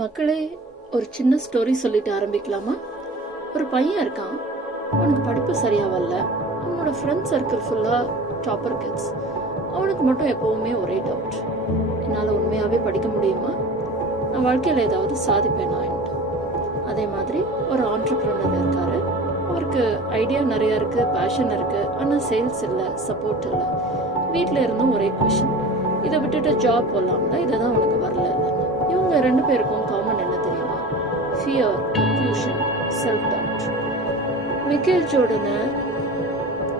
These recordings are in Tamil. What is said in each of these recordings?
மக்களே, ஒரு சின்ன ஸ்டோரி சொல்லிட்டு ஆரம்பிக்கலாமா? ஒரு பையன் இருக்கான். அவனுக்கு படிப்பு சரியா வரல. அவனோட ஃப்ரெண்ட் சர்க்கிள் ஃபுல்லா டாப்பர் கிட்ஸ். அவனுக்கு மட்டும் எப்பவுமே ஒரே டவுட், என்னால் உண்மையாவே படிக்க முடியுமா? நான் வாழ்க்கையில் ஏதாவது சாதிப்பேனான்ட்டு. அதே மாதிரி ஒரு ஆண்டர்பிரினர் இருக்காரு. அவருக்கு ஐடியா நிறைய இருக்கு, பேஷன் இருக்கு, ஆனால் சேல்ஸ் இல்லை, சப்போர்ட் இல்லை. வீட்டில் இருந்தும் ஒரே கொஷின், இதை விட்டுட்டு ஜாப் போடலாம்னா இதுதான் உனக்கு வரல. இவங்க ரெண்டு பேருக்கும் காமன் என்ன தெரியுமா? Fear, confusion, self doubt. Michael ஜோர்டனை,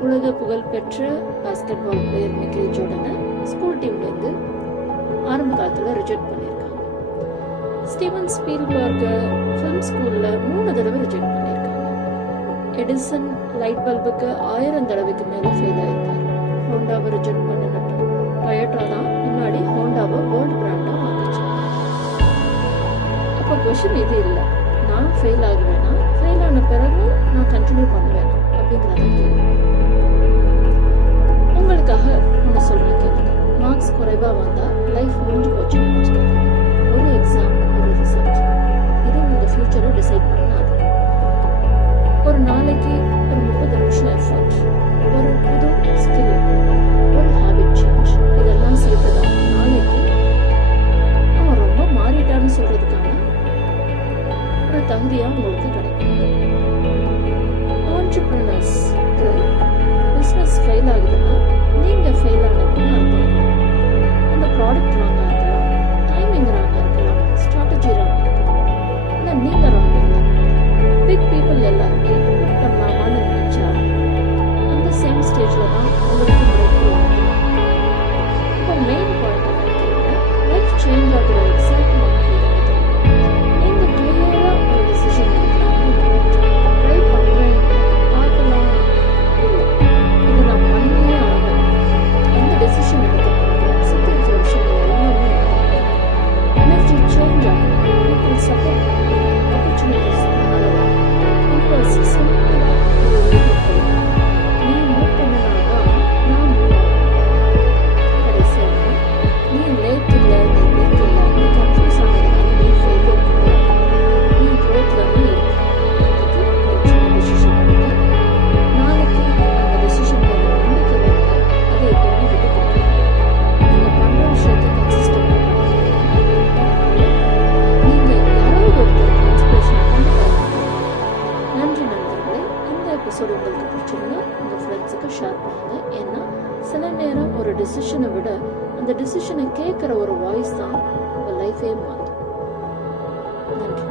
உலக புகழ் பெற்ற பாஸ்கெட் பால் பிளேயர் மிக்கேல் ஜோர்டனை ஸ்கூல் டீம்லேருந்து ஆரம்ப காலத்தில் ரிஜெக்ட் பண்ணியிருக்காங்க. ஸ்டீவன் ஸ்பீல்பர்கை ஃபிலிம் ஸ்கூலில் 3 தடவை ரிஜெக்ட் பண்ணியிருக்காங்க. எடிசன் லைட் பல்புக்கு 1000 தடவைக்கு மேலே ஃபெயில் ஆயிருக்காரு. ஹோண்டாவை ரிஜெக்ட் பண்ணினட்டும் டொயோட்டா தான் முன்னாடி ஹோண்டாவை வேர்ல்டு பிராண்டாக மாற்றிச்சு. அப்போ கொஷின் இது இல்லை, நான் ஃபெயில் ஆகுவேனா, ஃபெயில் ஆன பிறகு நான் கண்டினியூ பண்ணுவேனா அப்படிங்கிறத கேள்வி. உங்களுக்காக ஒன்று சொல்கிறேன் கேளுங்க. மார்க்ஸ் குறைவாக வந்தால் லைஃப் முடிஞ்சு போச்சுன்னு நினச்சிக்காங்க. ஒரு எக்ஸாம், ஒரு ரிசல்ட், இது உங்கள் ஃபியூச்சரை டிசைட் பண்ணாது. ஒரு நாளைக்கு ஒரு 30 நிமிஷம் எஃபர்ட், ஒரு புது ஸ்கில், ஒரு ஹேபிட் சேஞ்ச், இதெல்லாம் சேர்த்துதான் நாளைக்கு அவன் ரொம்ப மாறிட்டான்னு சொல்றதுக்கான ஒரு தகுதியா உங்களுக்கு கிடைக்கும். ஆண்டர்பிரினர்ஸ்க்கு பிஸ்னஸ் ஃபெயில் ஆகுதுன்னா நீங்க ஃபெயில் ஆனதுன்னு அர்த்தம். அந்த ப்ராடக்ட் ராங்கா இருக்கலாம், டைமிங் ராங்கா இருக்கலாம், ஸ்ட்ராட்டஜி ராங்கா இருக்கலாம், ஆனால் நீங்க ராங் இல்லை. பிக் பீப்புள் எல்லாருமே பிக் பண்ணலாமான்னு நினைச்சா அந்த சேம் ஸ்டேஜ்ல தான் உங்களுக்கு பிரேக். இப்போ மெயின் பாயிண்ட் என்ன, லைஃப் சேஞ்ச் ஆகிற எக்ஸாக்ட் மொமெண்ட் நீங்க கிளியரா ஒரு டிசிஷன் எடுக்கலாம்னு ட்ரை பண்றேன், பார்க்கலாம், இதை நான் பண்ணியே ஆகணும். எந்த டிசிஷன் எடுத்துக்கோங்க, சுற்றி இருக்கிற விஷயங்கள் எல்லாமே எனர்ஜி சேஞ்ச் ஆகும். பீப்புள் சப்போர்ட், ஆப்பர்ச்சுனிட்டிஸ் மாறலாம். யூனிவர்ஸ் சிம்பிளா ஒரு வேலை கொடுக்கும். நீ மூவ் பண்ணினாதான் நான் மூவ் ஆகும். கடைசியாக நீ லேட் இல்லை, நீ வீக் இல்லை, நீ கன்ஃபியூஸ் ஆனதுனால நீ ஃபெயிலியர் கிடையாது. நீ க்ரோத்ல தான் இருக்கு. அதுக்கு ஒரு சின்ன டிசிஷன் எடுங்க. நாளைக்கு அந்த டிசிஷன் மேலே நம்பிக்கை வைங்க. அதை எப்பவுமே விட்டு கொடுங்க. நீங்கள் பண்ணுற விஷயத்தை கன்சிஸ்டண்டாக பண்ணுங்க. நீங்கள் யாராவது ஒருத்தருக்கு இன்ஸ்பிரேஷன் கண்டிப்பாக. நன்றி நண்பர்களே. இந்த எபிசோடு உங்களுக்கு பிடிச்சிருந்தா உங்கள் ஃப்ரெண்ட்ஸுக்கு ஷேர் பண்ணுங்க. ஏன்னா சில நேரம் ஒரு டிசிஷனை விட அந்த டிசிஷனை கேட்குற ஒரு வாய்ஸ் தான் உங்கள் லைஃபே மாற்றும். நன்றி.